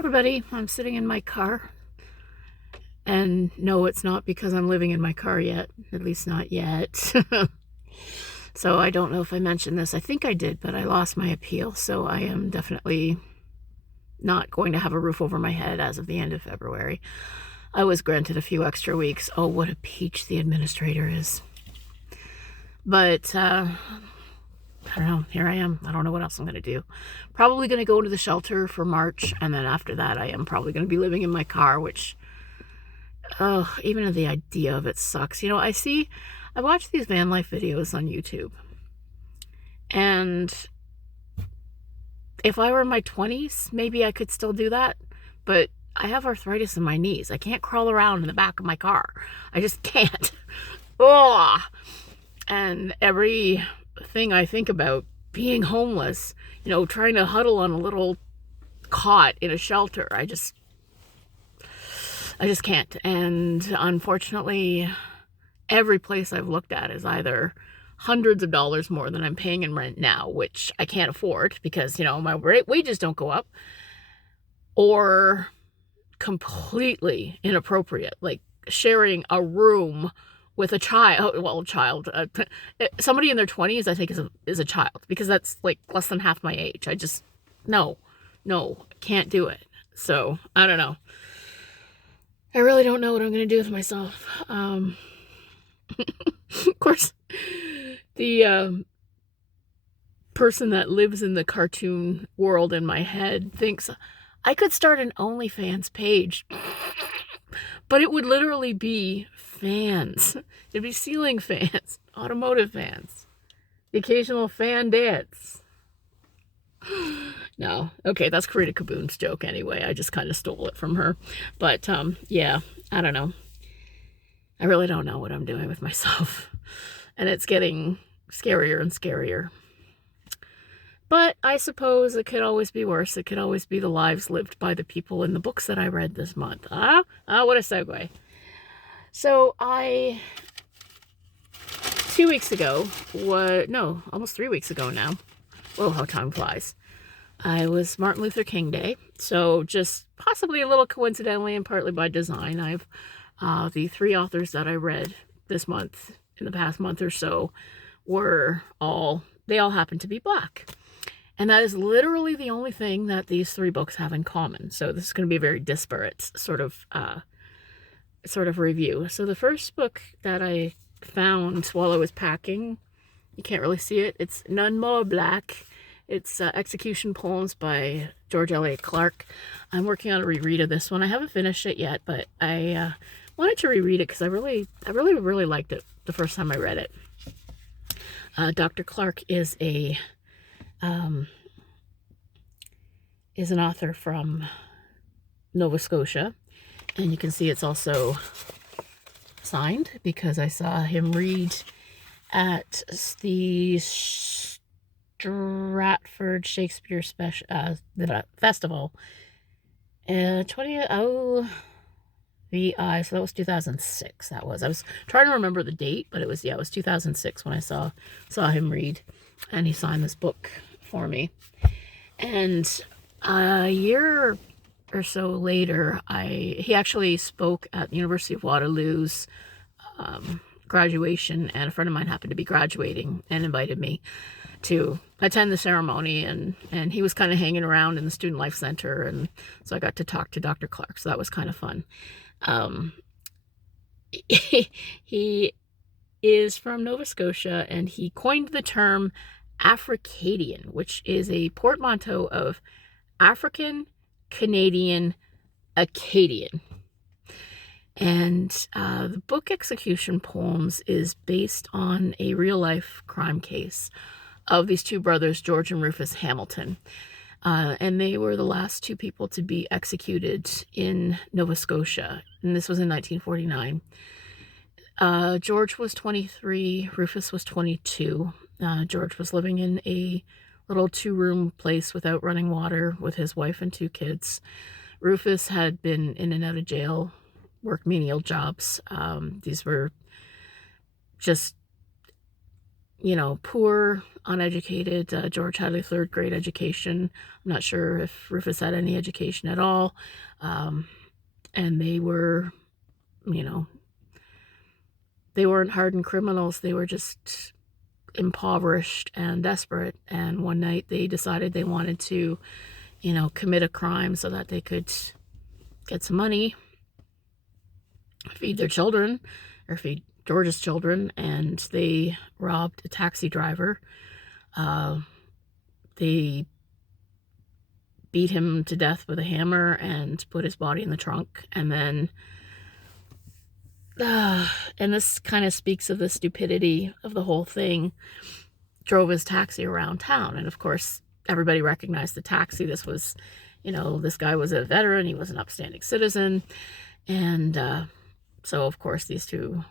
Everybody, I'm sitting in my car. And no, it's not because I'm living in my car yet. At least not yet. So I don't know if I mentioned this. I think I did, but I lost my appeal. So I am definitely not going to have a roof over my head as of the end of February. I was granted a few extra weeks. Oh, what a peach the administrator is. But I don't know. Here I am. I don't know what else I'm going to do. Probably going to go into the shelter for March. And then after that, I am probably going to be living in my car, which, oh, even the idea of it sucks. You know, I watch these van life videos on YouTube. And if I were in my 20s, maybe I could still do that. But I have arthritis in my knees. I can't crawl around in the back of my car. I just can't. Oh! And everything I think about being homeless, you know, trying to huddle on a little cot in a shelter, I just can't. And unfortunately, every place I've looked at is either hundreds of dollars more than I'm paying in rent now, which I can't afford because, you know, my wages don't go up, or completely inappropriate, like sharing a room with a child. Somebody in their 20s, I think, is a child, because that's like less than half my age. I just, no, can't do it. So, I don't know. I really don't know what I'm going to do with myself. Of course, the person that lives in the cartoon world in my head thinks I could start an OnlyFans page, but it would literally be fans. It'd be ceiling fans, automotive fans, the occasional fan dance. No, okay, that's Karita Kaboom's joke anyway. I just kind of stole it from her. But yeah, I don't know. I really don't know what I'm doing with myself. And it's getting scarier and scarier. But I suppose it could always be worse. It could always be the lives lived by the people in the books that I read this month. What a segue. So 2 weeks ago, almost 3 weeks ago now. Whoa, how time flies. I was Martin Luther King Day. So just possibly a little coincidentally and partly by design, I've the 3 authors that I read this month, in the past month or so, they all happen to be Black. And that is literally the only thing that these 3 books have in common. So this is going to be a very disparate sort of review. So the first book that I found while I was packing, you can't really see it, it's None More Black. It's Execution Poems by George Eliot Clarke. I'm working on a reread of this one. I haven't finished it yet, but I wanted to reread it because I really liked it the first time I read it. Dr. Clarke is an author from Nova Scotia, and you can see it's also signed because I saw him read at the Stratford Shakespeare Festival. VI, so that was 2006. I was trying to remember the date, but it was 2006 when I saw him read, and he signed this book for me. And a year or so later, he actually spoke at the University of Waterloo's graduation, and a friend of mine happened to be graduating and invited me to attend the ceremony, and he was kind of hanging around in the Student Life Center, and so I got to talk to Dr. Clarke, so that was kind of fun. He is from Nova Scotia, and he coined the term Africadian, which is a portmanteau of African, Canadian, Acadian. And the book Execution Poems is based on a real-life crime case of these 2 brothers, George and Rufus Hamilton. And they were the last 2 people to be executed in Nova Scotia. And this was in 1949. George was 23, Rufus was 22. George was living in a little 2-room place without running water with his wife and 2 kids. Rufus had been in and out of jail, worked menial jobs. These were just poor, uneducated. George had a third grade education. I'm not sure if Rufus had any education at all. And they were, they weren't hardened criminals. They were just impoverished and desperate. And one night they decided they wanted to, commit a crime so that they could get some money, feed their children, or feed George's children, and they robbed a taxi driver. They beat him to death with a hammer and put his body in the trunk, and then and this kind of speaks of the stupidity of the whole thing, drove his taxi around town. And of course everybody recognized the taxi. This was, this guy was a veteran, he was an upstanding citizen. And so of course these two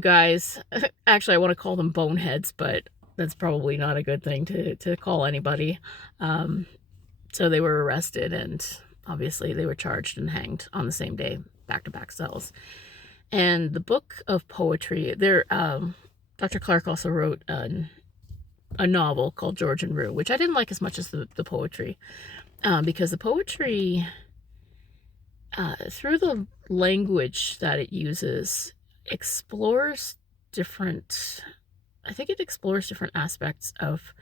guys, actually I want to call them boneheads, but that's probably not a good thing to call anybody. So they were arrested, and obviously they were charged and hanged on the same day, back-to-back cells. And the book of poetry, Dr. Clarke also wrote a novel called George and Rue, which I didn't like as much as the poetry, because the poetry, through the language that it uses, explores different aspects of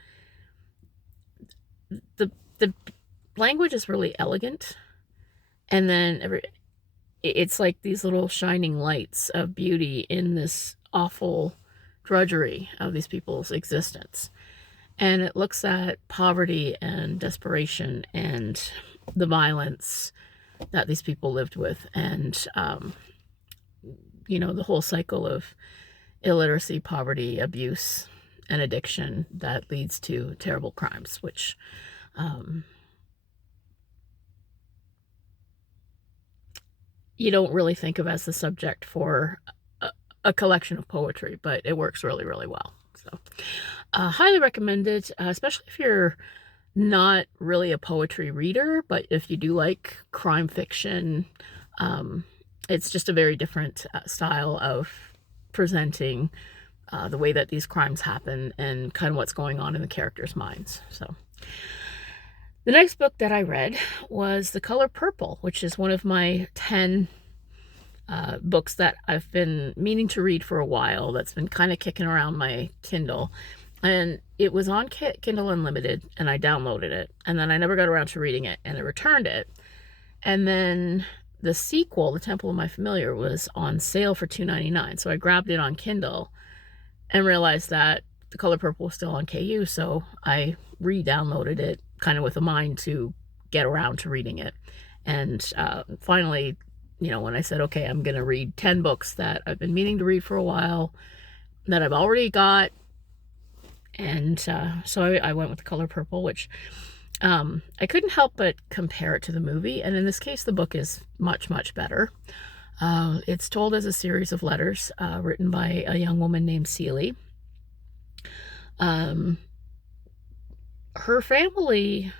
the language is really elegant, and then it's like these little shining lights of beauty in this awful drudgery of these people's existence. And it looks at poverty and desperation and the violence that these people lived with, and the whole cycle of illiteracy, poverty, abuse, and addiction that leads to terrible crimes, which you don't really think of as the subject for a collection of poetry, but it works really, really well. So highly recommended, especially if you're not really a poetry reader, but if you do like crime fiction. It's just a very different style of presenting the way that these crimes happen and kind of what's going on in the characters' minds. So the next book that I read was The Color Purple, which is one of my 10 books that I've been meaning to read for a while, that's been kind of kicking around my Kindle. And it was on Kindle Unlimited, and I downloaded it, and then I never got around to reading it, and I returned it. And then the sequel, The Temple of My Familiar, was on sale for $2.99. So I grabbed it on Kindle and realized that The Color Purple was still on KU, so I re-downloaded it kind of with a mind to get around to reading it. And finally, when I said, okay, I'm going to read 10 books that I've been meaning to read for a while, that I've already got, and so I went with The Color Purple, which I couldn't help but compare it to the movie, and in this case the book is much, much better. It's told as a series of letters written by a young woman named Celie. Her family,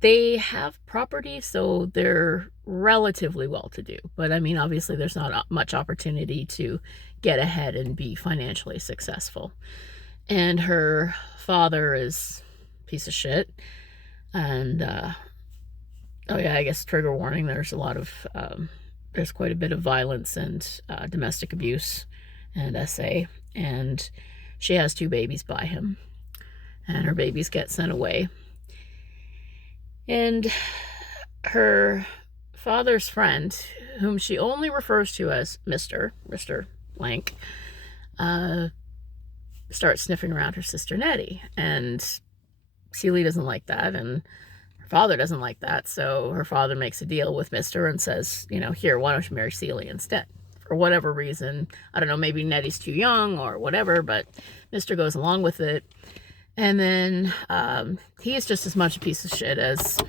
they have property, so they're relatively well-to-do, but I mean, obviously there's not much opportunity to get ahead and be financially successful. And her father is a piece of shit, and oh yeah, I guess trigger warning, there's a lot of there's quite a bit of violence and domestic abuse and SA, and she has 2 babies by him, and her babies get sent away. And her father's friend, whom she only refers to as Mr. Blank, starts sniffing around her sister Nettie, and Celie doesn't like that, and her father doesn't like that, so her father makes a deal with Mr. and says, here, why don't you marry Celie instead? For whatever reason, I don't know, maybe Nettie's too young or whatever, but Mr. goes along with it. And then he's just as much a piece of shit as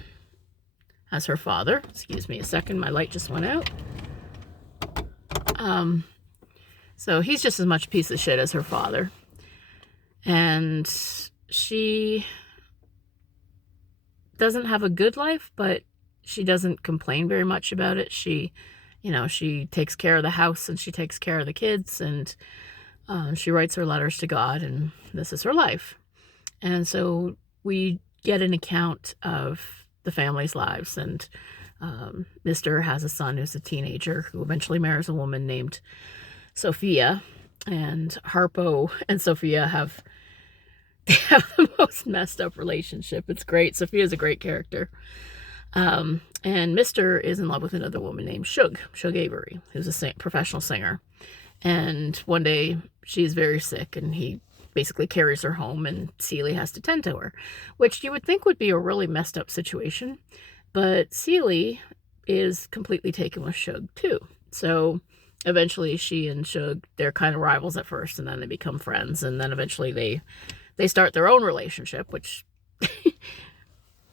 her father. Excuse me a second, my light just went out. So he's just as much a piece of shit as her father. And she doesn't have a good life, but she doesn't complain very much about it. She, she takes care of the house and she takes care of the kids, and she writes her letters to God, and this is her life. And so we get an account of the family's lives, and Mr. has a son who's a teenager who eventually marries a woman named Sophia, and Harpo and Sophia have the most messed up relationship. It's great. Sophia's a great character. And Mr. is in love with another woman named Shug Avery, who's a professional singer. And one day she's very sick, and he basically carries her home, and Celie has to tend to her, which you would think would be a really messed up situation. But Celie is completely taken with Shug too. So eventually she and Shug, they're kind of rivals at first, and then they become friends, and then eventually they start their own relationship, which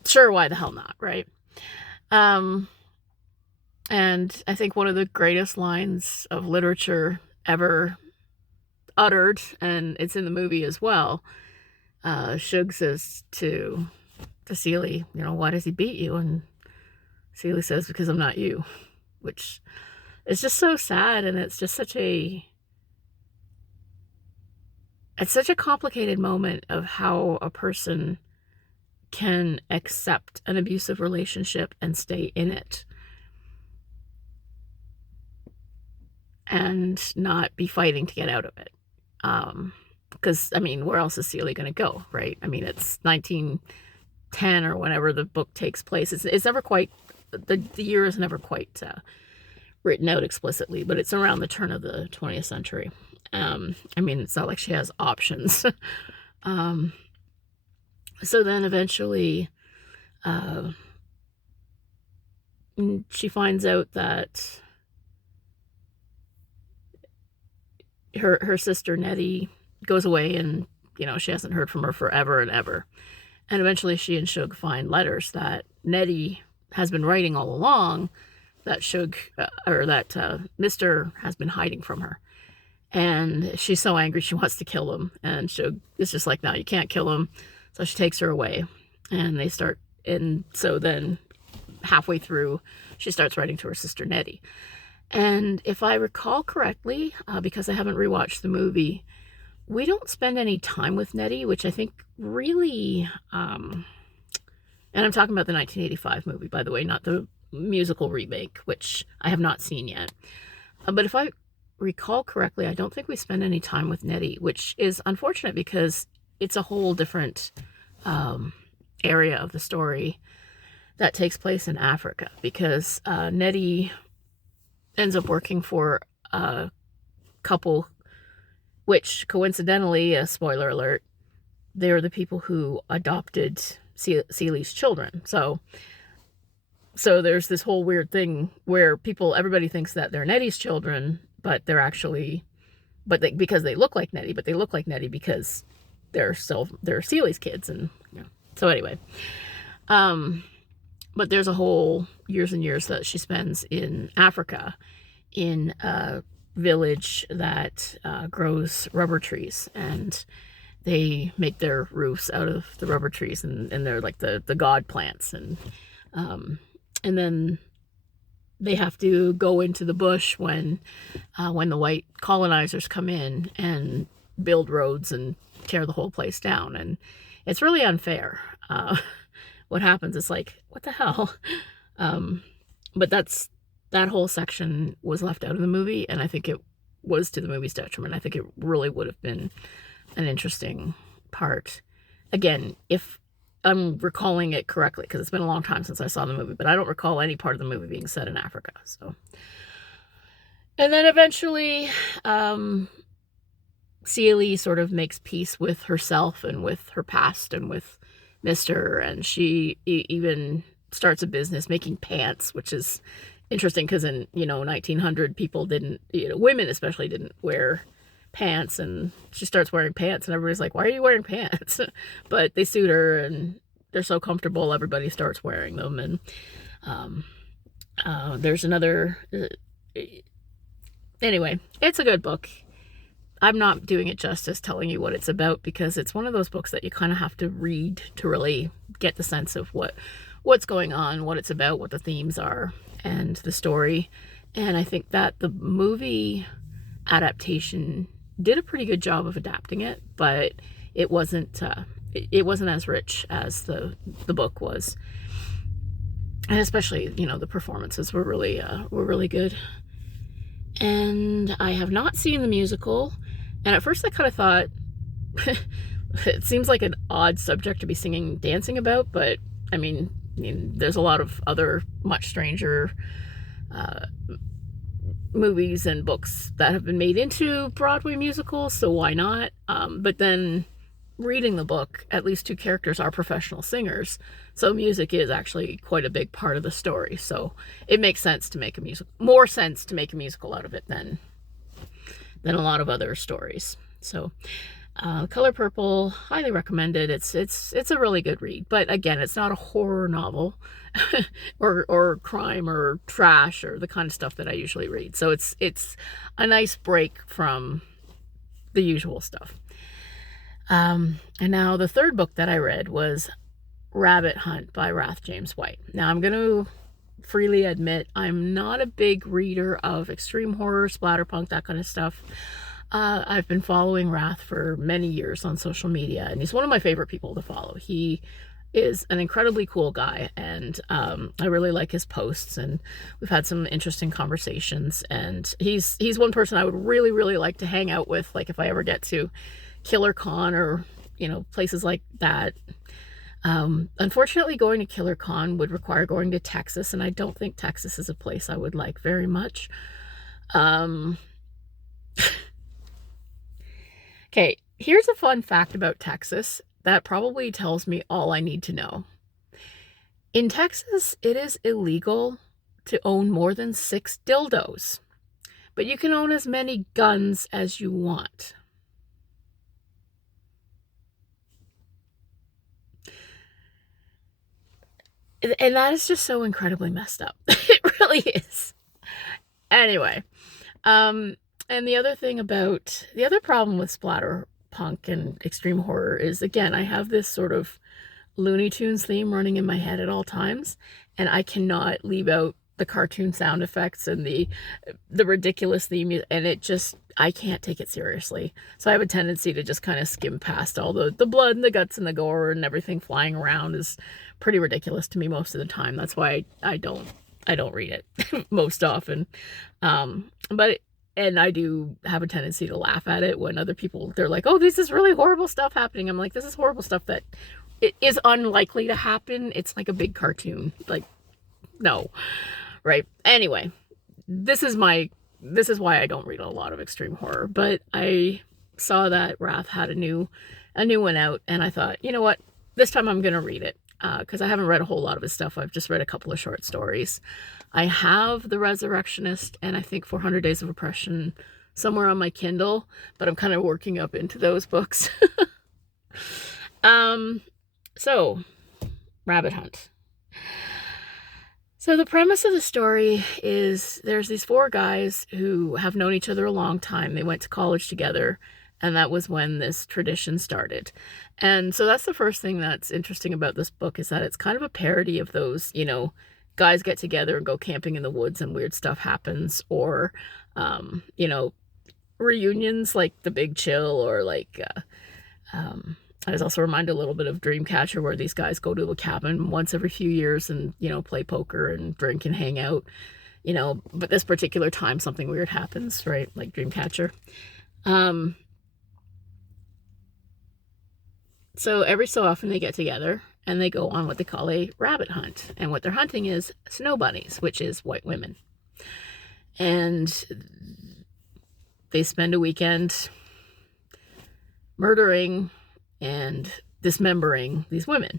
sure, why the hell not, right? And I think one of the greatest lines of literature ever uttered, and it's in the movie as well, Shug says to Celie, why does he beat you? And Celie says, because I'm not you, which is just so sad, and it's just such a complicated moment of how a person can accept an abusive relationship and stay in it and not be fighting to get out of it. Because, where else is Celie going to go, right? It's 1910 or whenever the book takes place. It's never quite, the year is never quite written out explicitly, but it's around the turn of the 20th century. It's not like she has options. So then eventually she finds out that her sister Nettie goes away, and she hasn't heard from her forever and ever. And eventually she and Shug find letters that Nettie has been writing all along, that Mr. has been hiding from her. And she's so angry she wants to kill him, and Shug is just like, no, you can't kill him. So she takes her away, and so then halfway through she starts writing to her sister Nettie. And if I recall correctly, because I haven't rewatched the movie, we don't spend any time with Nettie, which I think really, and I'm talking about the 1985 movie, by the way, not the musical remake, which I have not seen yet. But if I recall correctly, I don't think we spend any time with Nettie, which is unfortunate because it's a whole different area of the story that takes place in Africa, because Nettie ends up working for a couple, which coincidentally, a spoiler alert, they're the people who adopted Celie's children. So there's this whole weird thing where everybody thinks that they're Nettie's children, but they're actually, because they look like Nettie, but they look like Nettie because they're Celie's kids. And so anyway, but there's a whole years and years that she spends in Africa in a village that grows rubber trees, and they make their roofs out of the rubber trees, and they're like the god plants, and then they have to go into the bush when the white colonizers come in and build roads and tear the whole place down. And it's really unfair. What happens is like, what the hell? But that whole section was left out of the movie, and I think it was to the movie's detriment. I think it really would have been an interesting part. Again, if I'm recalling it correctly, because it's been a long time since I saw the movie, but I don't recall any part of the movie being set in Africa. So, and then eventually, Celie sort of makes peace with herself and with her past and with Mr. And she even starts a business making pants, which is interesting because in 1900 people didn't, women especially didn't wear pants, and she starts wearing pants, and everybody's like, why are you wearing pants? But they suit her, and they're so comfortable, everybody starts wearing them. And there's another anyway, it's a good book. I'm not doing it justice telling you what it's about, because it's one of those books that you kind of have to read to really get the sense of what's going on, what it's about, what the themes are, and the story. And I think that the movie adaptation did a pretty good job of adapting it, but it wasn't as rich as the book was. And especially, the performances were really good. And I have not seen the musical. And at first I kind of thought, it seems like an odd subject to be singing and dancing about, but I mean, there's a lot of other much stranger movies and books that have been made into Broadway musicals, so why not? But then reading the book, at least two characters are professional singers, so music is actually quite a big part of the story. So it makes sense to make more sense to make a musical out of it than a lot of other stories. So Color Purple, highly recommended. It's a really good read, but again, it's not a horror novel or crime or trash or the kind of stuff that I usually read. So it's a nice break from the usual stuff. And now the third book that I read was Rabbit Hunt by Wrath James White. Now I'm going to freely admit I'm not a big reader of extreme horror, splatterpunk, that kind of stuff. I've been following Wrath for many years on social media, and he's one of my favorite people to follow. He is an incredibly cool guy, and I really like his posts, and we've had some interesting conversations, and he's one person I would really, really like to hang out with, like if I ever get to KillerCon or, places like that. Unfortunately, going to KillerCon would require going to Texas, and I don't think Texas is a place I would like very much. Okay, here's a fun fact about Texas that probably tells me all I need to know. In Texas, it is illegal to own more than 6 dildos, but you can own as many guns as you want. And that is just so incredibly messed up. It really is. Anyway, and the other problem with splatterpunk and extreme horror is, again, I have this sort of Looney Tunes theme running in my head at all times, and I cannot leave out the cartoon sound effects and the ridiculous theme, and I can't take it seriously. So I have a tendency to just kind of skim past all the blood and the guts and the gore and everything flying around is pretty ridiculous to me most of the time. That's why I don't read it most often. And I do have a tendency to laugh at it when other people, they're like, oh, this is really horrible stuff happening. I'm like, this is horrible stuff that it is unlikely to happen. It's like a big cartoon. Like, no. Right. Anyway, this is why I don't read a lot of extreme horror. But I saw that Wrath had a new one out, and I thought, you know what? This time I'm going to read it. Because I haven't read a whole lot of his stuff. I've just read a couple of short stories. I have The Resurrectionist and I think 400 Days of Oppression somewhere on my Kindle, but I'm kind of working up into those books. So, Rabbit Hunt. So the premise of the story is there's these 4 guys who have known each other a long time. They went to college together, and that was when this tradition started. And so that's the first thing that's interesting about this book, is that it's kind of a parody of those, guys get together and go camping in the woods and weird stuff happens, or, reunions like The Big Chill, or like, I was also reminded a little bit of Dreamcatcher, where these guys go to a cabin once every few years and, play poker and drink and hang out, but this particular time something weird happens, right? Like Dreamcatcher. So every so often they get together and they go on what they call a rabbit hunt. And what they're hunting is snow bunnies, which is white women. And they spend a weekend murdering and dismembering these women.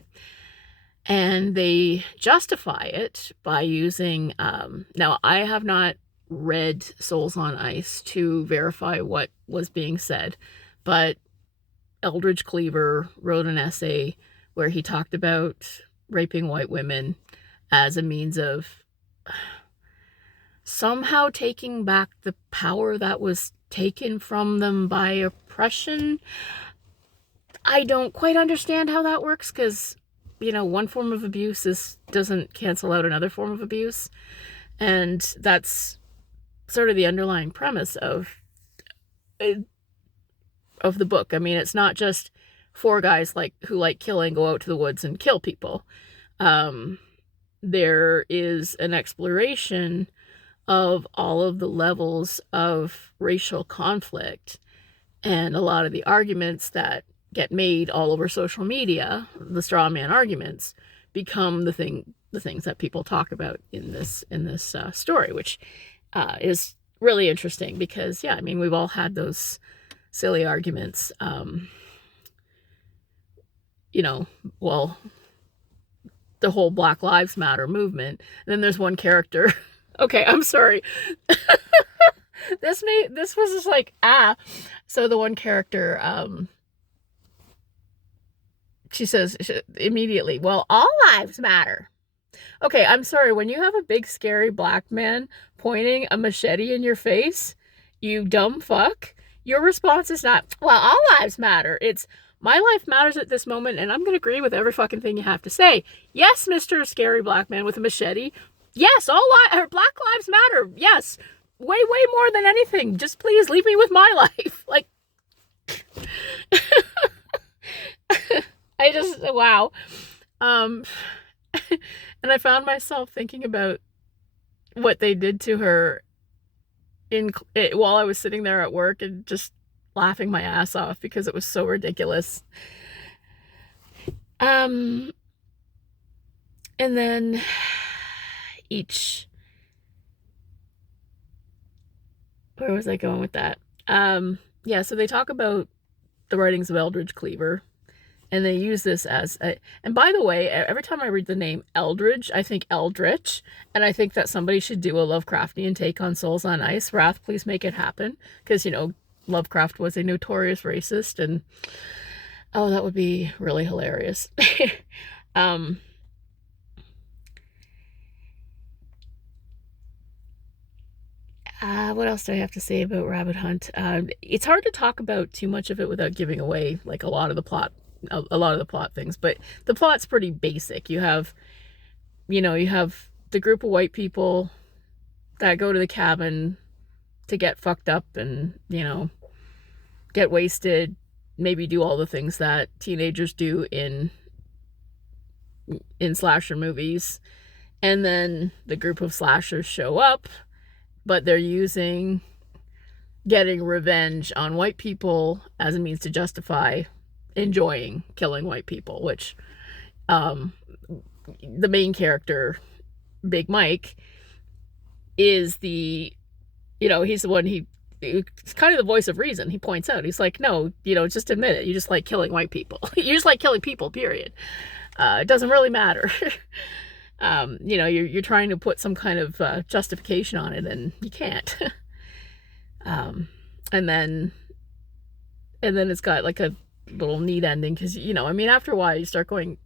And they justify it by using, now I have not read Souls on Ice to verify what was being said, but Eldridge Cleaver wrote an essay where he talked about raping white women as a means of somehow taking back the power that was taken from them by oppression. I don't quite understand how that works, because, one form of abuse doesn't cancel out another form of abuse. And that's sort of the underlying premise of the book. I mean, it's not just four guys who like killing go out to the woods and kill people. There is an exploration of all of the levels of racial conflict, and a lot of the arguments that get made all over social media, the straw man arguments, become the things that people talk about in this story, which is really interesting because, yeah, I mean, we've all had those silly arguments. Well, the whole Black Lives Matter movement. And then there's one character. Okay, I'm sorry. This was just like, So the one character, she says immediately, well, all lives matter. Okay, I'm sorry. When you have a big, scary black man pointing a machete in your face, you dumb fuck, your response is not, well, all lives matter. It's, my life matters at this moment, and I'm going to agree with every fucking thing you have to say. Yes, Mr. Scary Black Man with a machete. Yes, Black Lives Matter. Yes, way more than anything. Just please leave me with my life. Like, wow. And I found myself thinking about what they did to her while I was sitting there at work and just laughing my ass off because it was so ridiculous. And then where was I going with that? Yeah, so they talk about the writings of Eldridge Cleaver, and they use this as and by the way, every time I read the name Eldridge, I think Eldritch, and I think that somebody should do a Lovecraftian take on Souls on Ice. Wrath, please make it happen, because, Lovecraft was a notorious racist, and that would be really hilarious. What else do I have to say about Rabbit Hunt? It's hard to talk about too much of it without giving away like a lot of the plot things, but the plot's pretty basic. You have the group of white people that go to the cabin to get fucked up and, get wasted, maybe do all the things that teenagers do in slasher movies. And then the group of slashers show up, but they're using getting revenge on white people as a means to justify enjoying killing white people, which the main character, Big Mike, is he's the one, it's kind of the voice of reason. He points out, he's like, no, just admit it. You just like killing white people. You just like killing people, period. It doesn't really matter. You're trying to put some kind of justification on it, and you can't. And then it's got like a little neat ending, because, after a while you start going,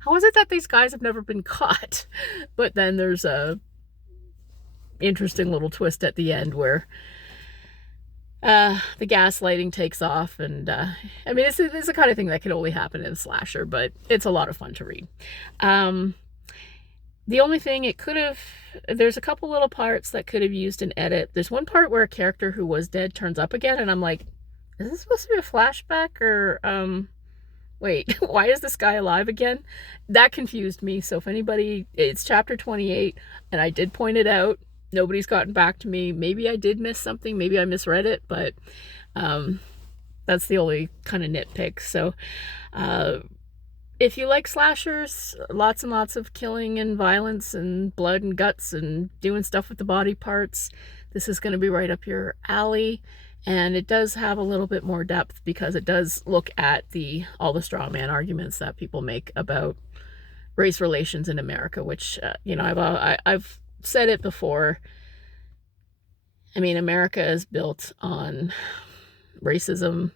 how is it that these guys have never been caught? But then there's a interesting little twist at the end where the gaslighting takes off, and it's the kind of thing that can only happen in a slasher, but it's a lot of fun to read. The only thing there's a couple little parts that could have used an edit. There's one part where a character who was dead turns up again, and I'm like, is this supposed to be a flashback, or wait, why is this guy alive again? That confused me. So if anybody, it's chapter 28, and I did point it out. Nobody's gotten back to me. Maybe I did miss something. Maybe I misread it, but that's the only kind of nitpick. So if you like slashers, lots and lots of killing and violence and blood and guts and doing stuff with the body parts, this is going to be right up your alley. And it does have a little bit more depth, because it does look at all the straw man arguments that people make about race relations in America, which, I've said it before. America is built on racism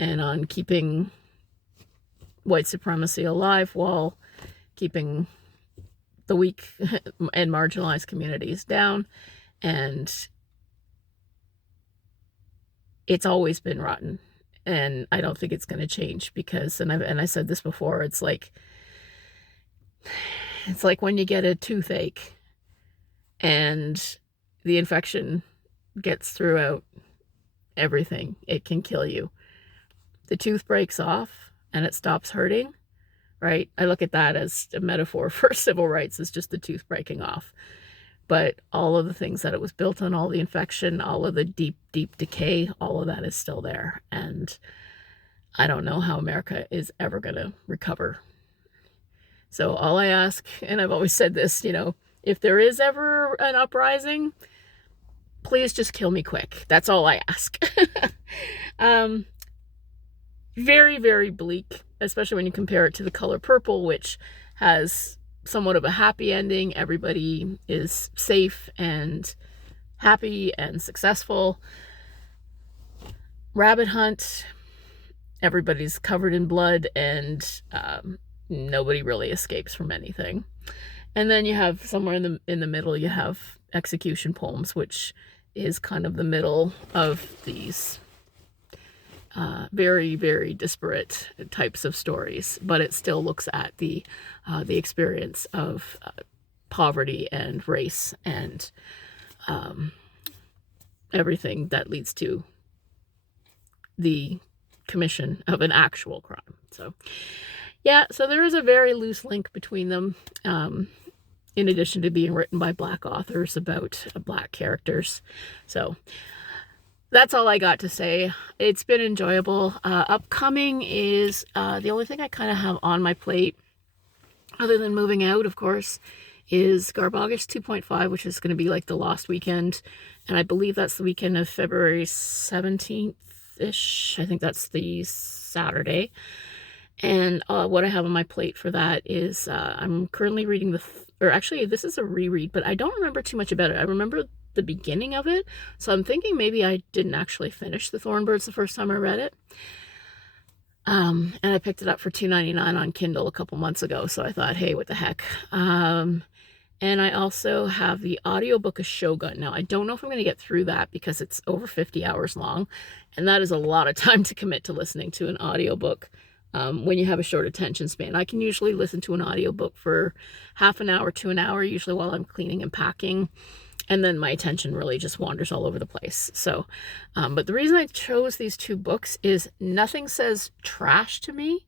and on keeping white supremacy alive while keeping the weak and marginalized communities down. And it's always been rotten. And I don't think it's going to change, because, and I said this before, it's like when you get a toothache and the infection gets throughout everything. It can kill you. The tooth breaks off and it stops hurting, right? I look at that as a metaphor for civil rights, is just the tooth breaking off. But all of the things that it was built on, all the infection, all of the deep, deep decay, all of that is still there. And I don't know how America is ever going to recover. So all I ask, and I've always said this, if there is ever an uprising, please just kill me quick. That's all I ask. Very, very bleak, especially when you compare it to The Color Purple, which has somewhat of a happy ending. Everybody is safe and happy and successful. Rabbit Hunt, everybody's covered in blood and nobody really escapes from anything. And then you have somewhere in the middle, you have Execution Poems, which is kind of the middle of these very, very disparate types of stories, but it still looks at the experience of poverty and race and everything that leads to the commission of an actual crime. So yeah, so there is a very loose link between them, in addition to being written by Black authors about Black characters. So that's all I got to say. It's been enjoyable. Upcoming is the only thing I kind of have on my plate, other than moving out, of course, is Garboggish 2.5, which is going to be like the Lost Weekend. And I believe that's the weekend of February 17th-ish. I think that's the Saturday. And what I have on my plate for that is I'm currently reading or actually this is a reread, but I don't remember too much about it. I remember the beginning of it, so I'm thinking maybe I didn't actually finish The Thornbirds the first time I read it. And I picked it up for $2.99 on Kindle a couple months ago, so I thought, hey, what the heck. And I also have the audiobook of Shogun. Now, I don't know if I'm going to get through that because it's over 50 hours long, and that is a lot of time to commit to listening to an audiobook when you have a short attention span. I can usually listen to an audiobook for half an hour to an hour, usually while I'm cleaning and packing. And then my attention really just wanders all over the place. So, but the reason I chose these two books is nothing says trash to me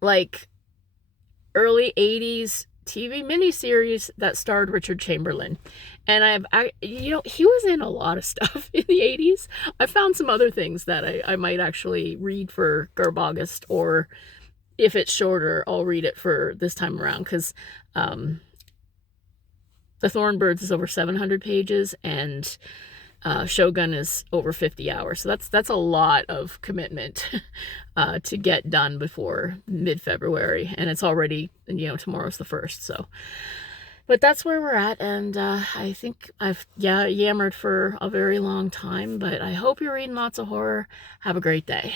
like early 80s TV miniseries that starred Richard Chamberlain. And he was in a lot of stuff in the 80s. I found some other things that I might actually read for Garboggish, or if it's shorter, I'll read it for this time around, because The Thornbirds is over 700 pages, and Shogun is over 50 hours. So that's a lot of commitment to get done before mid-February. And it's already, tomorrow's the 1st. So, but that's where we're at. And I think I've yammered for a very long time, but I hope you're reading lots of horror. Have a great day.